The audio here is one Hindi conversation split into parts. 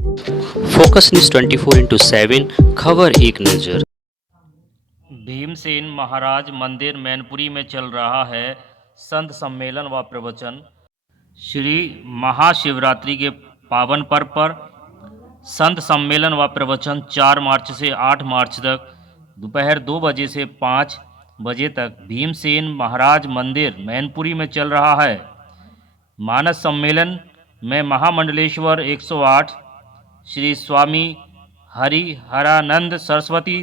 फोकस न्यूज 24/7 खबर एक नज़र। भीमसेन महाराज मंदिर मैनपुरी में चल रहा है संत सम्मेलन व प्रवचन। श्री महाशिवरात्रि के पावन पर्व पर संत सम्मेलन व प्रवचन 4 मार्च से 8 मार्च तक दोपहर 2 बजे से 5 बजे तक भीमसेन महाराज मंदिर मैनपुरी में चल रहा है। मानस सम्मेलन में महामंडलेश्वर 108 श्री स्वामी हरिहरानंद सरस्वती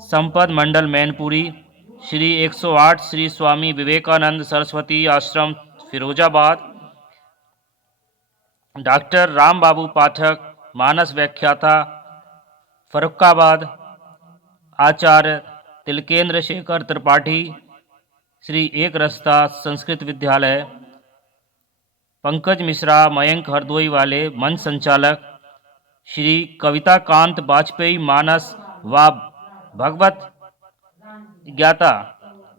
संपद मंडल मैनपुरी, श्री 108 श्री स्वामी विवेकानंद सरस्वती आश्रम फिरोजाबाद, डॉक्टर राम बाबू पाठक मानस व्याख्याता फर्रुखाबाद, आचार्य तिलकेंद्र शेखर त्रिपाठी श्री एक रस्ता संस्कृत विद्यालय, पंकज मिश्रा मयंक हरदोई वाले मंच संचालक, श्री कविता कांत वाजपेयी मानस व भगवत ज्ञाता,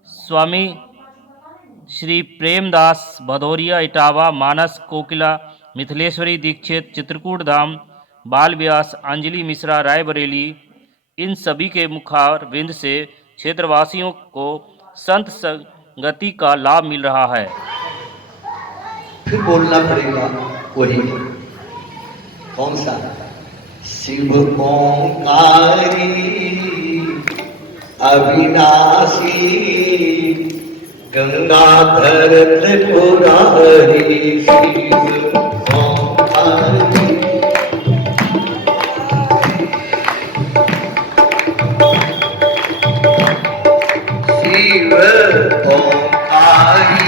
स्वामी श्री प्रेमदास भदौरिया इटावा मानस कोकिला मिथिलेश्वरी दीक्षित चित्रकूट धाम, बाल व्यास अंजलि मिश्रा रायबरेली। इन सभी के मुखारविंद से क्षेत्रवासियों को संत संगति का लाभ मिल रहा है। फिर बोलना पड़ेगा वही कौन सा, शिव ओंकारी अविनाशी गंगाधर त्रिपुरारी, शिव ओंकारी शिव ओंकारी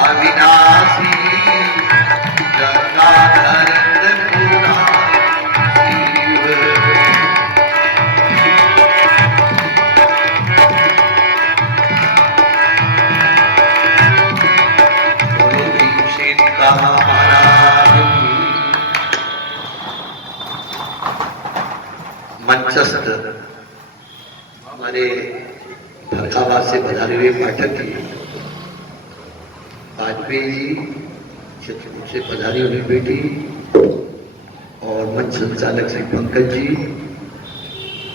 अविनाशी गंगाधर त्रिपुरारी, गुरु दीक्षित का महाराज मंचस्थ हमारे फर्रुखाबाद से पधारे हुए पाठक जी, वाजपेयी जी चित्रकूट से पधारी हुई बेटी और मंच संचालक श्री पंकज जी,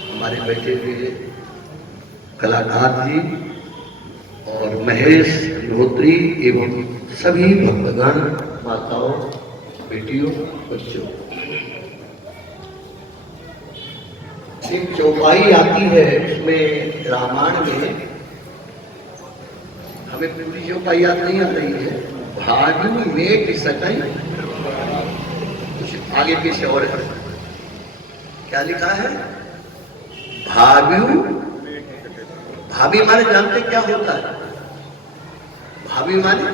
हमारे बैठे हुए कलाकार जी और महेश अग्निहोत्री एवं सभी भक्तगण, माताओं, बेटियों, बच्चों। एक चौपाई आती है उसमें रामायण में, हमें पूरी चौपाई याद नहीं आ रही है। भाजू मेघ सकई, कुछ आगे पीछे और है, क्या लिखा है? भाव्यू, भाभी माने जानते क्या होता है? भाभी माने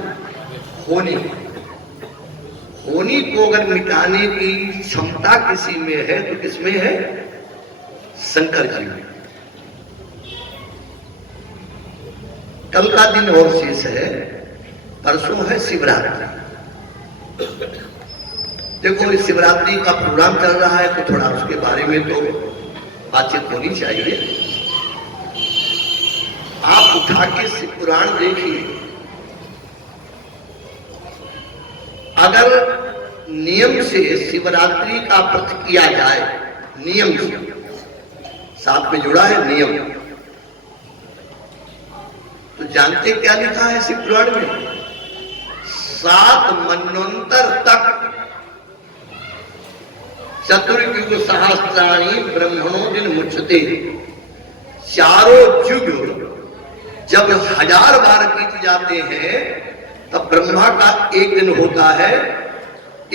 होनी, होनी को अगर मिटाने की क्षमता किसी में है तो किसमें है? शंकर जी में। कल का दिन और शेष है, परसों है शिवरात्रि। देखो इस शिवरात्रि का प्रोग्राम चल रहा है तो थोड़ा उसके बारे में तो बातचीत होनी चाहिए। आप उठा के शिव पुराण देखिए, अगर नियम से शिवरात्रि का व्रत किया जाए, नियम से, साथ में जुड़ा है नियम, तो जानते क्या लिखा है शिव पुराण में? 7 मनवंतर तक चतुर्युग सहस्राणी ब्रह्मणों दिन मुच्यते। चारों युग जब 1000 बार बीत जाते हैं तब ब्रह्मा का एक दिन होता है,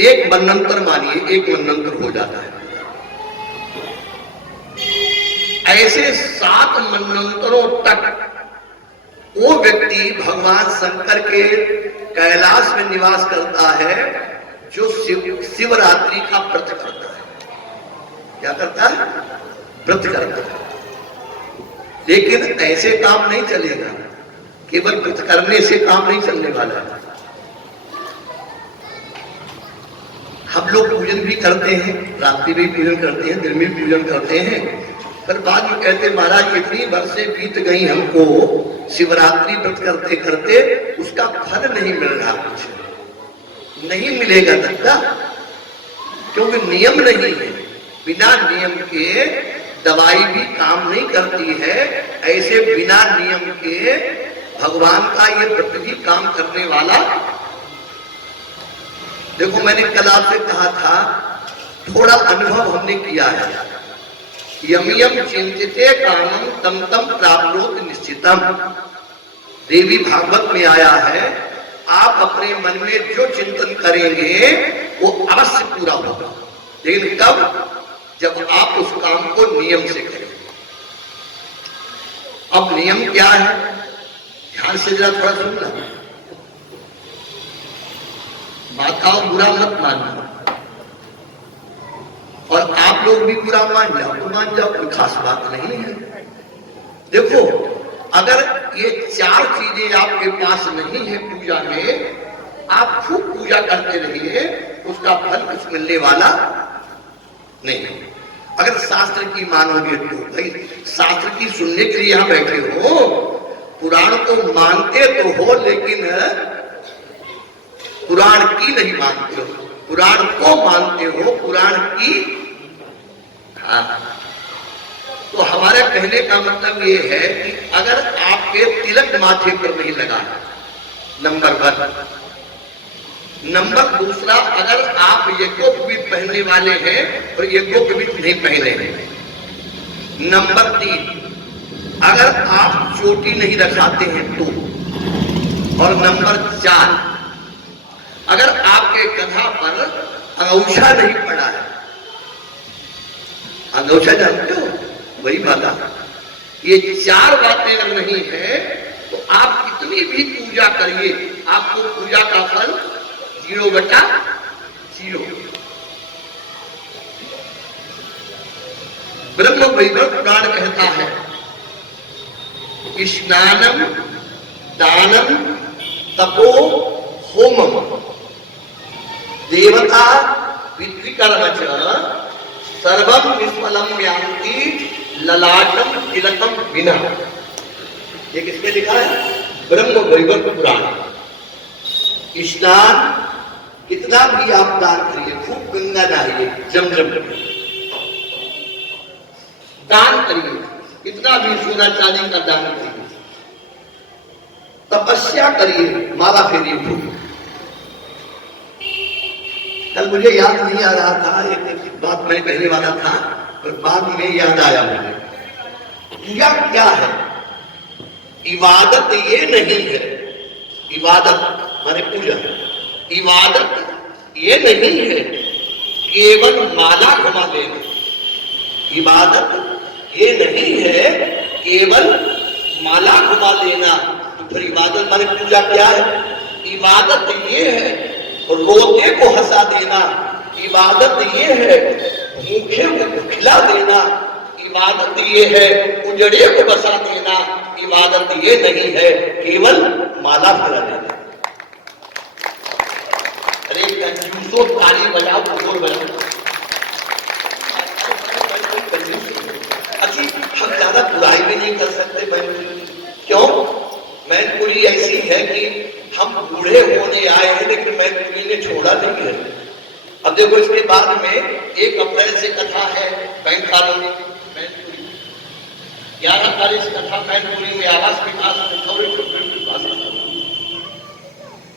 एक मनवंतर मानिए, एक मनवंतर हो जाता है। ऐसे 7 मनवंतरों तक वो व्यक्ति भगवान शंकर के कैलाश में निवास करता है जो शिवरात्रि का व्रत करता है। क्या करता है? व्रत करता है। लेकिन ऐसे काम नहीं चलेगा, केवल व्रत करने से काम नहीं चलने वाला है। हम लोग पूजन भी करते हैं, रात्रि में पूजन करते हैं, दिन में पूजन करते हैं, पर बाद में कहते महाराज इतनी वर्षें बीत गई हमको शिवरात्रि व्रत करते करते, उसका फल नहीं मिल रहा, कुछ नहीं मिलेगा दादा। क्योंकि नियम नहीं है। बिना नियम के दवाई भी काम नहीं करती है, ऐसे बिना नियम के भगवान का ये व्रत भी काम करने वाला। देखो मैंने कल आपसे कहा था, थोड़ा अनुभव हमने किया है। यम यम चिंतिते कामम तम तम प्राप्नोति निश्चितम, देवी भागवत में आया है। आप अपने मन में जो चिंतन करेंगे वो अवश्य पूरा होगा, लेकिन कब? जब आप उस काम को नियम से करें। अब नियम क्या है, ध्यान से जरा थोड़ा सुनना। बात का बुरा मत मानना, और आप लोग भी बुरा मान जाओ तो मान जाओ, कोई खास बात नहीं है। देखो, अगर ये चार चीजें आपके पास नहीं है पूजा में, आप खूब पूजा करते रहिए, उसका फल कुछ मिलने वाला नहीं। अगर शास्त्र की मानोगे तो भाई शास्त्र की सुनने के लिए यहां बैठे हो, पुराण को मानते तो हो लेकिन पुराण की नहीं मानते हो, पुराण को मानते हो, पुराण की। हाँ, तो हमारे कहने का मतलब ये है कि अगर आपके तिलक माथे पर नहीं लगा, नंबर 1। नंबर दूसरा, अगर आप यज्ञोपवीत पहनने वाले हैं और यज्ञोपवीत नहीं पहने हैं। नंबर 3, अगर आप चोटी नहीं रखाते हैं तो। और नंबर 4, अगर आपके गधा पर अंगूछा नहीं पड़ा है। अंगूछा जानते हो, वही बात। ये 4 बातें अगर नहीं है तो आप कितनी भी पूजा करिए, आपको पूजा का फल 0/0। ब्रह्म वैवर्त पुराण कहता है, स्नानम दानम तपो होमम देवता विद्विकर्म च सर्वम निष्फलम यान्ति ललाटम तिलकम विना। ये किसने लिखा है? ब्रह्म वैवर्त पुराण। स्नान कितना भी आप दान करिए, खूब गंगा नहाइए, जमजम दान करिए, कितना भी सोना चांदी का दान करिए, तपस्या करिए, माला फेरिए खूब। कल मुझे याद नहीं आ रहा था, एक बात मैं कहने वाला था और बाद में याद आया मुझे। पूजा क्या है? इबादत ये नहीं है, इबादत माने पूजा। इबादत ये नहीं है केवल माला घुमा देना। इबादत ये नहीं है केवल माला घुमा देना। तो फिर इबादत माने पूजा क्या है? इबादत ये है रोते को हंसा देना। इबादत ये है भूखे को खिला देना। इबादत ये है उजड़े को बसा देना। इबादत ये नहीं है केवल माला फिरा देना। अरे कंजूसों, ताली बजाओ, ढोल बजाओ। अच्छी, हम ज्यादा बुराई भी नहीं कर सकते मैनपुरी। क्यों? मैनपुरी ऐसी है कि हम बूढ़े होने आए हैं लेकिन मैनपुरी ने छोड़ा नहीं है। अब देखो, इसके बाद में 1 अप्रैल से कथा है बैंक कॉलोनी मैनपुरी, 11 तारीख से कथा मैनपुरी में आवास विकास।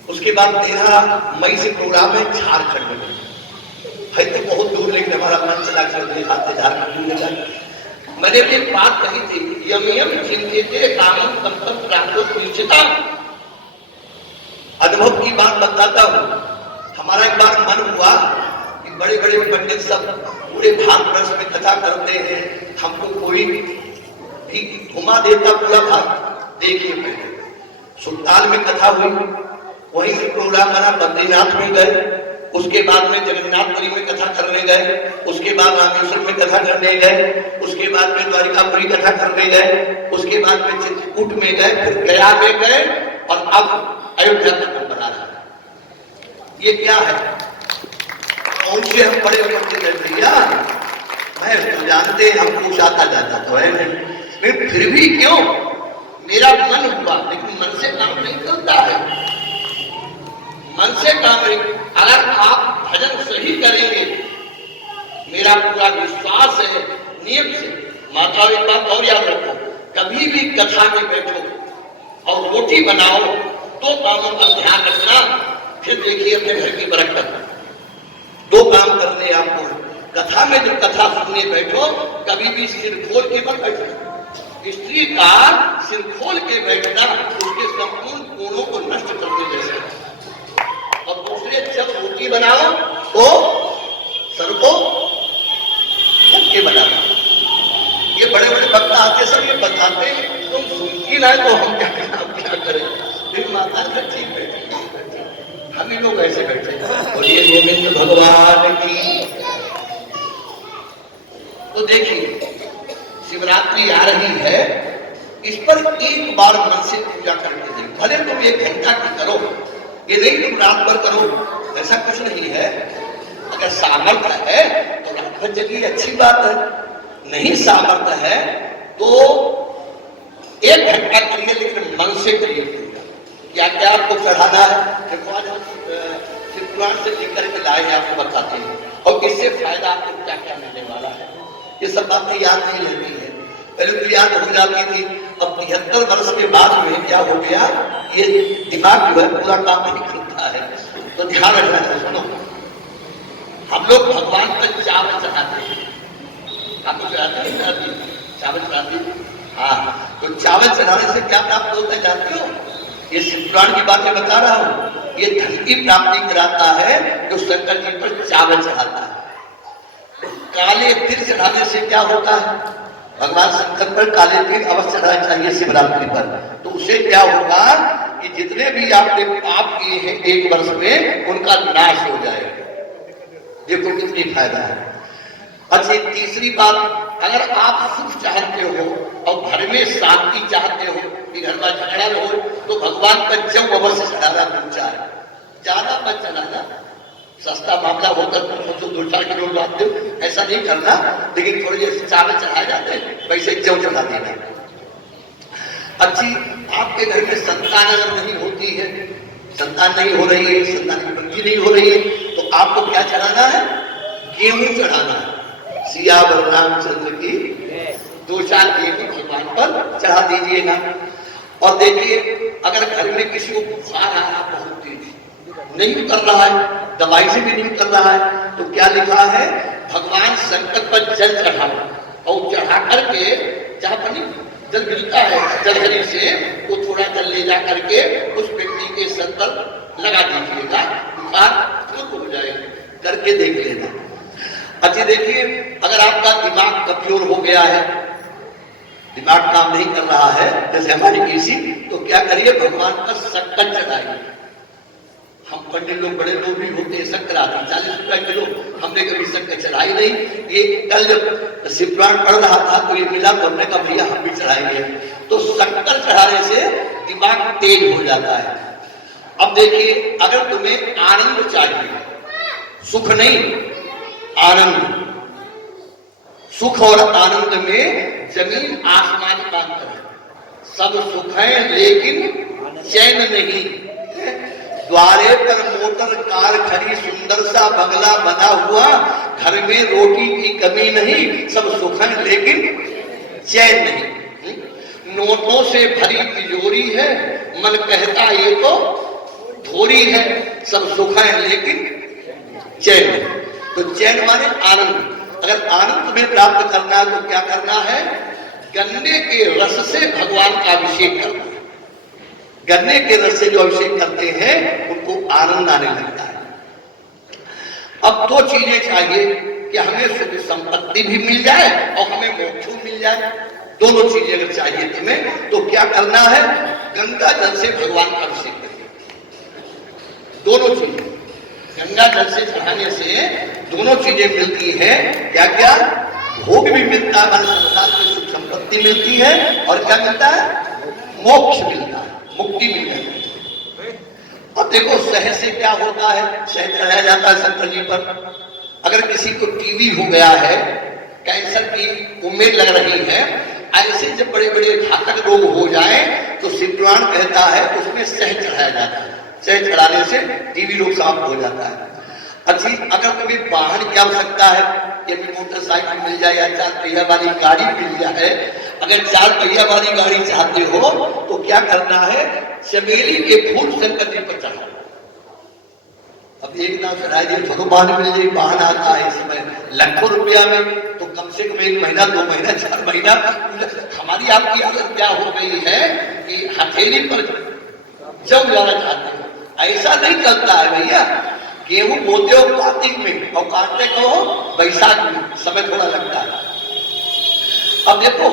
उसके बाद 13 मई से प्रोग्राम है झारखंड में। है तो बहुत दूर, लेकिन हमारा मन चला कर झारखंड में जाए। मैंने एक बात कही थी, यम यम चिंतिते कामम तम तम प्राप्नोति निश्चितम। अनुभव की बात बताता हूँ। हमारा एक बार मन हुआ कि बड़े बड़े पंडित सब पूरे भारतवर्ष में कथा करते हैं, हमको कोई भी घुमा देता पूरा भारत। देखिए, पहले सुल्तान में कथा हुई, वहीं से प्रोग्राम बना, बद्रीनाथ में गए, उसके बाद में जगन्नाथपुरी में कथा करने गए, उसके बाद रामेश्वर में कथा करने गए, उसके बाद में द्वारिकापुरी कथा करने गए, उसके बाद में चित्रकूट में गए, फिर गया में गए और अब अयोध्या तक बना रहा है। ये क्या है? कौन से हम बड़े पंडित भैया, मैं तो जानते हैं, हमको जाता जाता तो है नहीं, फिर भी क्यों मेरा मन हुआ, लेकिन मन से काम नहीं चलता है। मन से काम नहीं। अगर आप भजन सही करेंगे मेरा पूरा विश्वास है नियम से। माताओं एक बात और याद रखो, कभी भी कथा में बैठो और रोटी बनाओ तो कामों का ध्यान रखना, फिर देखिए अपने घर की बरकत। दो काम करने आपको, कथा में जब कथा सुनने बैठो कभी भी सिर खोल के मत बैठना। स्त्री का सिर खोल के बैठना उसके संपूर्ण गुणों को नष्ट करने जैसा। और दूसरे, जब रोटी बनाओ तो सर को ढक के बनाना। ये बड़े बड़े वक्ता आते सब ये बताते, तुम सुनती ना तो हम क्या करें। फिर माता घर ठीक बैठे, हम ही लोग ऐसे बैठे। और ये गोविंद भगवान की। तो देखिए शिवरात्रि आ रही है, इस पर एक बार मन से पूजा करके देखो। भले तुम 1 घंटा की करो, ये नहीं तुम रात भर करो, ऐसा कुछ नहीं है। अगर सामर्थ्य है तो रात भर जगी, अच्छी बात है। नहीं सामर्थ्य है तो 1 घंटा करिए, लेकिन मन से करिए पूजा। क्या क्या आपको चढ़ाना है देखो, आज हम शिव पुराण से लेकर के लाए हैं, आपको बताते हैं। और इससे फायदा आपको क्या क्या मिलने वाला है, ये सब बातें याद नहीं रहती है। पहले तो याद हो जाती थी, अब 73 वर्ष के बाद में क्या हो गया, ये दिमाग जो है पूरा काम नहीं करता है। तो ध्यान रखना है। सुनो, हम लोग भगवान पर चावल चढ़ाते हैं। आपको चढ़ाते हैं चावल चढ़ाते हैं? हाँ, तो चावल चढ़ाने से क्या प्राप्त होता है जानते हो? ये शिव पुराण की बातें बता रहा हूँ। ये धन की प्राप्ति कराता है जो शंकर जी पर चावल चढ़ाता है। काले तिल चढ़ाने से क्या होता है? भगवान शंकर पर काले तिल अवश्य चढ़ाना चाहिए शिवरात्रि पर। तो उसे क्या होगा कि जितने भी आपने पाप किए हैं 1 वर्ष में, उनका नाश हो जाएगा। देखो कितनी फायदा है। अच्छा, तीसरी बात, अगर आप सुख चाहते हो और घर में शांति चाहते हो कि घर में झगड़ा हो, तो भगवान का जब अवश्य चढ़ाना पहुंचा है। ज्यादा मत चढ़ाना, सस्ता मामला होकर तो 2-4 किलो लाते हो, ऐसा नहीं करना। लेकिन थोड़े जैसे चावल चढ़ाए जाते हैं वैसे जौ चढ़ा देना। अच्छी, आपके घर में संतान अगर नहीं होती है, संतान नहीं हो रही है, संतान की वृद्धि नहीं हो रही है, तो आपको क्या चढ़ाना है? गेहूं चढ़ाना है। सियावर रामचंद्र की 2-4 गेहूं भगवान पर चढ़ा दीजिएगा। और देखिए, अगर घर में किसी को बुखार आ रहा, बहुत तेज नहीं उतर रहा है, दवाई से भी नहीं उतर रहा है, तो क्या लिखा है? भगवान शंकर पर जल चढ़ाओ और चढ़ा करके जहां पर जल मिलता है जलहरी से, वो थोड़ा जल ले जा करके उस व्यक्ति के सर पर लगा दीजिएगा, बुखार तुरंत हो जाएगा। करके देख लेना। अच्छा देखिए, अगर आपका दिमाग कमजोर हो गया है, दिमाग काम नहीं कर रहा है, जैसे हमारी किसी, तो क्या करिए? भगवान का शक्कर चढ़ाइए। हम पंडित लोग, बड़े लोग भी होते हैं, शक्कर आती 40 रुपए किलो, हमने कभी शक्कर चढ़ाई नहीं। ये कल जब शिव पुराण पढ़ रहा था तो ये मिला, तो हमने कहा भैया हम भी चढ़ाएंगे। तो शक्कर चढ़ाने से दिमाग तेज हो जाता है। अब देखिए, अगर तुम्हें आनंद चाहिए, सुख नहीं आनंद, सुख और आनंद में जमीन आसमान का अंतर है। सब सुख है लेकिन चैन नहीं। द्वारे पर मोटर कार खड़ी, सुंदर सा बंगला बना हुआ, घर में रोटी की कमी नहीं, सब सुख है लेकिन चैन नहीं। नोटों से भरी तिजोरी है, मन कहता ये तो थोड़ी है, सब सुख है लेकिन चैन नहीं। तो चैन माने आनंद। अगर आनंद तुम्हें प्राप्त करना है तो क्या करना है? गन्ने के रस से भगवान का अभिषेक करना है। गन्ने के रस से जो अभिषेक करते हैं उनको आनंद आने लगता है। अब 2 चीजें चाहिए कि हमें सुख संपत्ति भी मिल जाए और हमें मोक्ष मिल जाए। दोनों चीजें अगर चाहिए तुम्हें तो क्या करना है? गंगा जल से भगवान का अभिषेक करिए। दोनों चीजें गंगा जल से चढ़ाने से दोनों चीजें मिलती हैं। क्या क्या? भोग भी मिलता है, हमारे संसार में सुख संपत्ति मिलती है, और क्या मिलता है? मोक्ष मिलता है, मुक्ति मिल जाती है। और देखो शहद से क्या होता है? शहद चढ़ाया जाता है शंकर जी पर। अगर किसी को टीबी हो गया है, कैंसर की उम्मीद लग रही है, ऐसे जब बड़े बड़े घातक रोग हो जाए तो शिव पुराण कहता है उसमें शहद चढ़ाया जाता है। शहद चढ़ाने से टीबी रोग समाप्त हो जाता है। अच्छी अगर तुम्हें वाहन की आवश्यकता है, यदि मोटरसाइकिल मिल जाए या 4 पहिया वाली गाड़ी मिल जाए, अगर 4 पहिया वाली गाड़ी चाहते हो तो क्या करना है, चमेली के फूल शंकर जी पर चढ़ाओ। अब एक नाव चढ़ाई दिए तो वाहन मिल जाए, वाहन आता है इस समय लाखों रुपया में, तो कम से कम 1 महीना 2 महीना 4 महीना। हमारी आपकी आदत क्या हो गई है कि हथेली पर जब जाना चाहते हो, ऐसा नहीं चलता है भैया। गेहूं बोते हो कार्तिक में और काटते को बैसाख में, समय थोड़ा लगता है। अब देखो,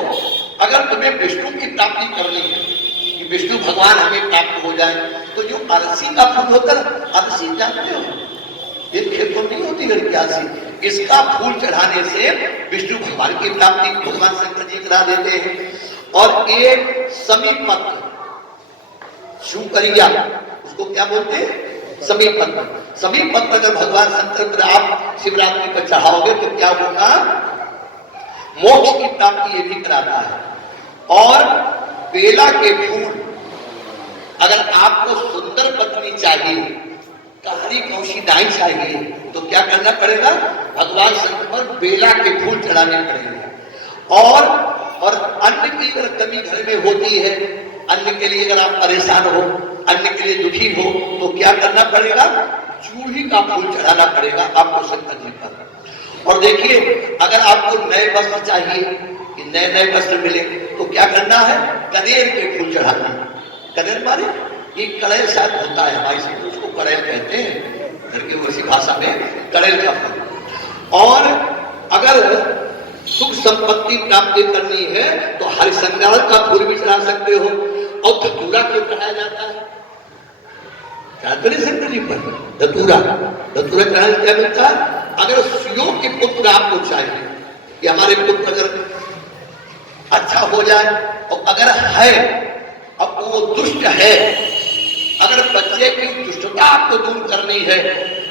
अगर तुम्हें विष्णु की प्राप्ति करनी है कि विष्णु भगवान हमें प्राप्त हो जाए, तो जो अरसी का फूल होता है, अरसी जानते हो, ये खेतों में नहीं होती लड़की, इसका फूल चढ़ाने से विष्णु भगवान की प्राप्ति भगवान शंकर जी करा देते हैं। और एक समीप पत्र शुकरिया, उसको क्या बोलते हैं, समीप पत्र। समीप पत्र अगर भगवान शंकर पर आप शिवरात्रि पर चढ़ाओगे तो क्या होगा, मोक्ष की प्राप्ति ये भी कराता है। और बेला के फूल, अगर आपको सुंदर पत्नी चाहिए, कारी कौशिदाई चाहिए, तो क्या करना पड़ेगा, भगवान शंकर पर बेला के फूल चढ़ाने पड़ेंगे। और अन्न की अगर कमी घर में होती है, अन्न के लिए अगर आप परेशान हो, अन्न के लिए दुखी हो, तो क्या करना पड़ेगा, चूही का फूल चढ़ाना पड़ेगा आपको शंकर जी पर। और देखिए, अगर आपको नए वस्त्र चाहिए कि नए नए वस्त्र मिले, तो क्या करना है, कनेर के फूल चढ़ाना। कनेर माने ये कड़ैल शायद होता है हमारे से, उसको कड़ैल कहते हैं घर की वैसी भाषा में, कड़ैल का फूल। और अगर सुख संपत्ति प्राप्ति करनी है तो हरिशंगार का फूल भी चढ़ा सकते हो। और धतूरा क्यों चढ़ाया जाता है, जानते नहीं शंकर जी पर, धतूरा चढ़ाने क्या मिलता है, अगर सुयोग के पुत्र आपको चाहिए कि हमारे पुत्र अगर अच्छा हो जाए, और अगर है अब वो दुष्ट है, अगर बच्चे की दुष्टता आपको दूर करनी है,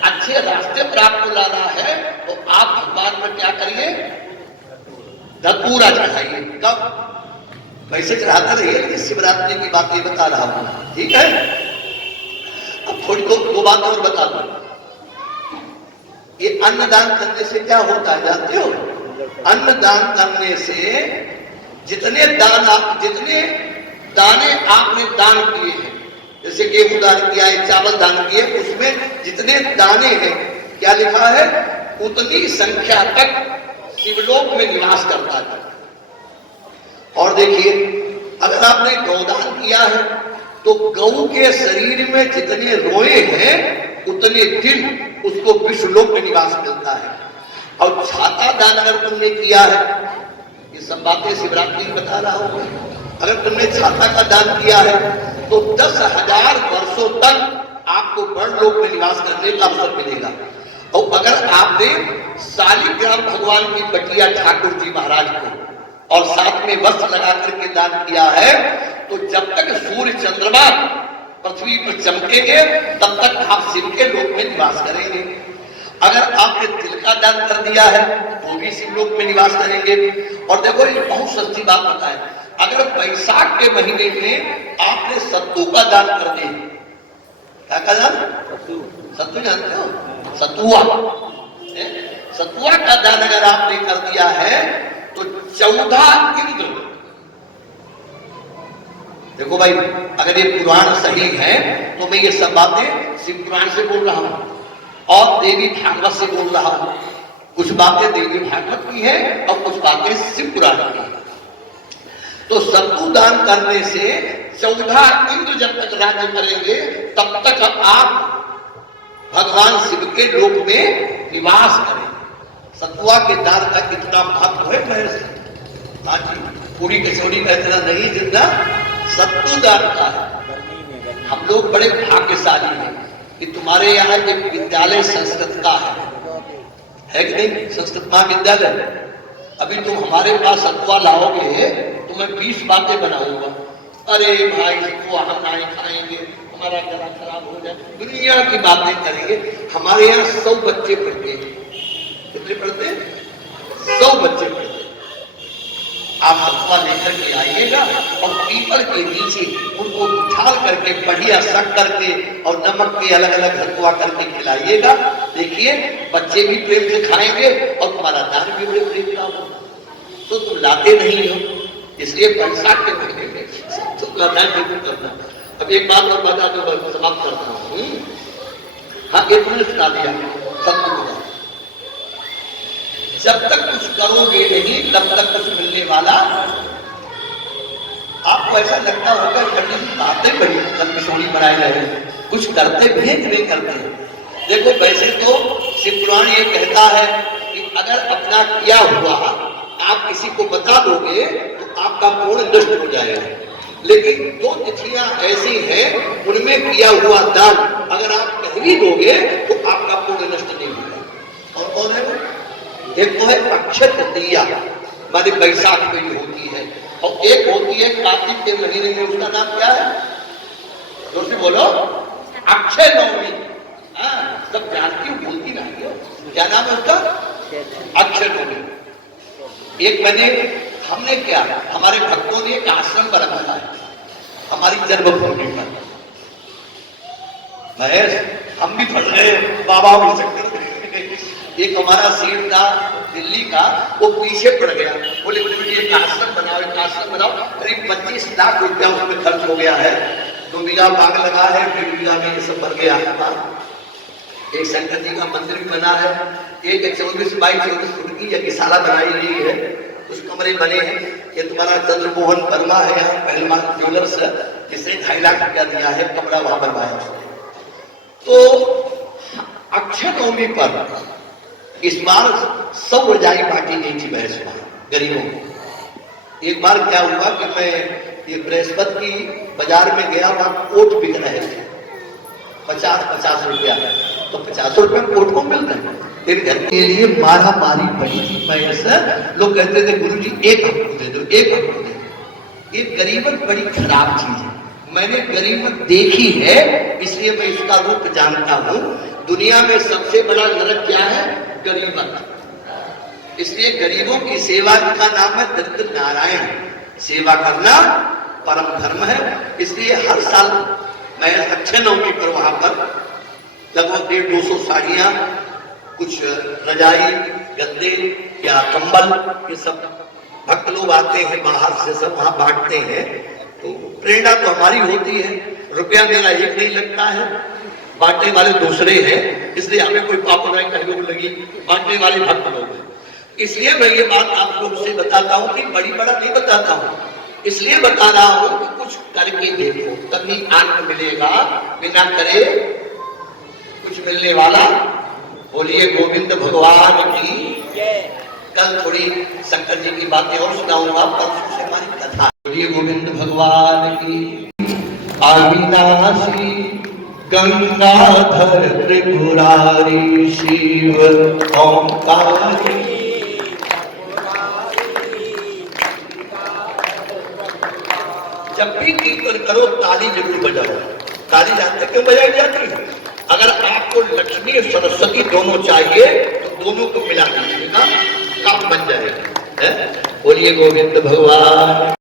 अच्छे रास्ते पर आपको लाना है, तो आप भगवान पर क्या करिए, धतूरा चढ़ाइए। कब, वैसे चढ़ाता रहिए, लेकिन शिवरात्रि की बात ये बता रहा हूं, ठीक है। अब थोड़ी दो बातें और बता दो। ये अन्नदान करने से क्या होता है जानते हो, अन्नदान करने से जितने दाने आपने दान किए हैं, जैसे गेहूं दान किया है, चावल दान किए, उसमें जितने दाने हैं, क्या लिखा है, उतनी संख्या तक शिवलोक में निवास करता है। और देखिए, अगर आपने गौदान किया है तो गौ के शरीर में जितने रोए हैं उतने दिन उसको विश्वलोक में निवास मिलता है। और छाता दान अगर तुमने किया है, ये सब बातें शिवरात्रि में बता रहा हूं, अगर तुमने छाता का दान किया है तो 10,000 वर्षों तक आपको बड़लोक में निवास करने का अवसर मिलेगा। और अगर आपने शालिग्राम भगवान की बटिया ठाकुर जी महाराज को और साथ में वस्त्र लगा करके दान किया है, तो जब तक सूर्य चंद्रमा पृथ्वी पर चमकेंगे तब तक आप शिव के लोक में निवास करेंगे। अगर आपने तिल का दान कर दिया है तो भी शिवलोक में निवास करेंगे। और देखो, ये बहुत सच्ची बात बताए, अगर बैसाख के महीने में आपने सत्तू का दान कर दिया, क्या का दान, सत्तू जानते हो, सतुआ का दान अगर आपने कर दिया है तो 14 इंद्र, देखो भाई, अगर ये पुराण सही है तो मैं ये सब बातें शिव पुराण से बोल रहा हूं और देवी भागवत से बोल रहा हूं। कुछ बातें देवी भागवत की है और कुछ बातें शिव पुराण की है। तो सत्तू दान करने से 14 इंद्र जब तक राज्य करेंगे तब तक आप भगवान शिव के लोक में निवास करेंगे। सतुआ के दान का कितना महत्व है, हाँ जी, पूरी कचौड़ी का इतना नहीं जितना सत्तू दान का है। हम लोग बड़े भाग्यशाली हैं कि तुम्हारे यहाँ एक विद्यालय संस्कृत का है कि नहीं, संस्कृत महाविद्यालय। अभी तुम हमारे पास सतुआ लाओगे तो मैं 20 बातें बनाऊंगा, अरे भाई सतुआ हम नहीं खाएंगे, हमारा गला खराब हो जाए, दुनिया की बातें करेंगे। हमारे यहाँ 100 बच्चे पढ़ते हैं, कितने पढ़ते हैं, 100 बच्चे पढ़ते हैं। आप सतुआ लेकर के आइएगा और पीपल के नीचे उनको उछाल करके बढ़िया शक्कर के और नमक के अलग अलग सतुआ करके खिलाइएगा। देखिए बच्चे भी प्रेम से खाएंगे और तुम्हारा दान भी बड़े प्रेम का होगा। तो तुम लाते नहीं हो, इसलिए पैसा के महीने में तुम दान जरूर करना। अब एक बात और बता दो, समाप्त करता हूँ। हाँ, ये तुमने सुना दिया सत्य, जब तक कुछ करोगे नहीं तब तक कुछ मिलने वाला। आपको ऐसा लगता होगा पंडित जी बातें बड़ी लंबी बनाई जा रही, कुछ करते भी हैं कि नहीं करते हैं? देखो वैसे तो शिव पुराण ये कहता है कि अगर अपना किया हुआ आप किसी को बता दोगे तो आपका पुण्य नष्ट हो जाएगा, लेकिन दो तिथियां ऐसी हैं उनमें किया हुआ दान अगर आप कह भी दोगे तो आपका पुण्य नष्ट नहीं होगा। और कौन है वो? एक तो है अक्षय तृतीया, माने बैसाख में होती है, और एक होती है कार्तिक के महीने में, उसका नाम क्या है? दोस्तों बोलो। अक्षय नवमी। सब जानती हूँ, बोलती नहीं हो। क्या नाम है उसका? अक्षय नवमी। एक महीने हमने क्या, हमारे भक्तों ने एक आश्रम पर रखा है हमारी जन्मभूमि पर। महेश हम भी फंस गए, बाबा मिल सकते। एक हमारा सेठ था दिल्ली का, वो पीछे पड़ गया, बोले एक आश्रम बनाओ, एक आश्रम बनाओ। करीब 25 लाख रुपया उसमें खर्च हो गया है। 2 बीघा बाग लगा है, 1.5 बीघा में ये सब बन गया है। एक शंकर जी का मंदिर भी बना है, एक 24 बाई 24 फुट की यज्ञशाला बनाई गई है, कुछ कमरे बने हैं। ये तुम्हारा चंद्रमोहन वर्मा है यहाँ पहलवान ज्वेलर्स, जिसने 2.5 लाख रुपया दिया है, कमरा वहां बनवाया। तो अक्षय नवमी पर इस बार सब रजाई बांटी गई थी बहस गरीबों को। एक बार क्या हुआ कि मैं ये बृहस्पति की बाजार में गया, वहां कोट बिक रहे थे 50-50 रुपया, तो 50 रुपया कोट को मिलता है। एक घर के लिए मारा मारी पड़ी थी। मैं लोग कहते थे गुरु जी एक हमको दे दो, एक हमको दे दो। ये गरीबत बड़ी खराब चीज है, मैंने गरीबत देखी है इसलिए मैं इसका रूप जानता हूँ। दुनिया में सबसे बड़ा नरक क्या है? गरीबत। इसलिए गरीबों की सेवा का नाम है दरिद्र नारायण। सेवा करना परम धर्म है। इसलिए हर साल मैं अक्षय नवमी पर वहां पर लगभग 150-200 साड़ियां, कुछ रजाई, गद्दे या कंबल, ये सब भक्त लोग आते हैं बाहर से, सब वहां बांटते हैं। तो प्रेरणा तो हमारी होती है, रुपया मेरा एक नहीं लगता है, बांटने वाले दूसरे हैं, इसलिए हमें कोई पापनाई कहने को लगी, बांटने वाले भक्त लोग हैं। इसलिए मैं ये बात आप लोग से बताता हूँ कि बड़ी बड़ा नहीं बताता हूँ, इसलिए बता रहा हूँ कि कुछ करके देखो, तभी आनंद मिलेगा। बिना करे कुछ मिलने वाला। बोलिए गोविंद भगवान की। कल थोड़ी शंकर जी की बातें और सुनाऊंगा, परसों से हमारी कथा। बोलिए गोविंद भगवान की। अविनाशी गंगाधर त्रिपुरारी शिव ओंकारी। जब भी कीर्तन करो ताली जरूर बजाओ। ताली जानते क्यों बजाई जाती है? अगर आपको लक्ष्मी और सरस्वती दोनों चाहिए तो दोनों को मिला दीजिएगा, काम बन जाएगा। बोलिए गोविंद भगवान।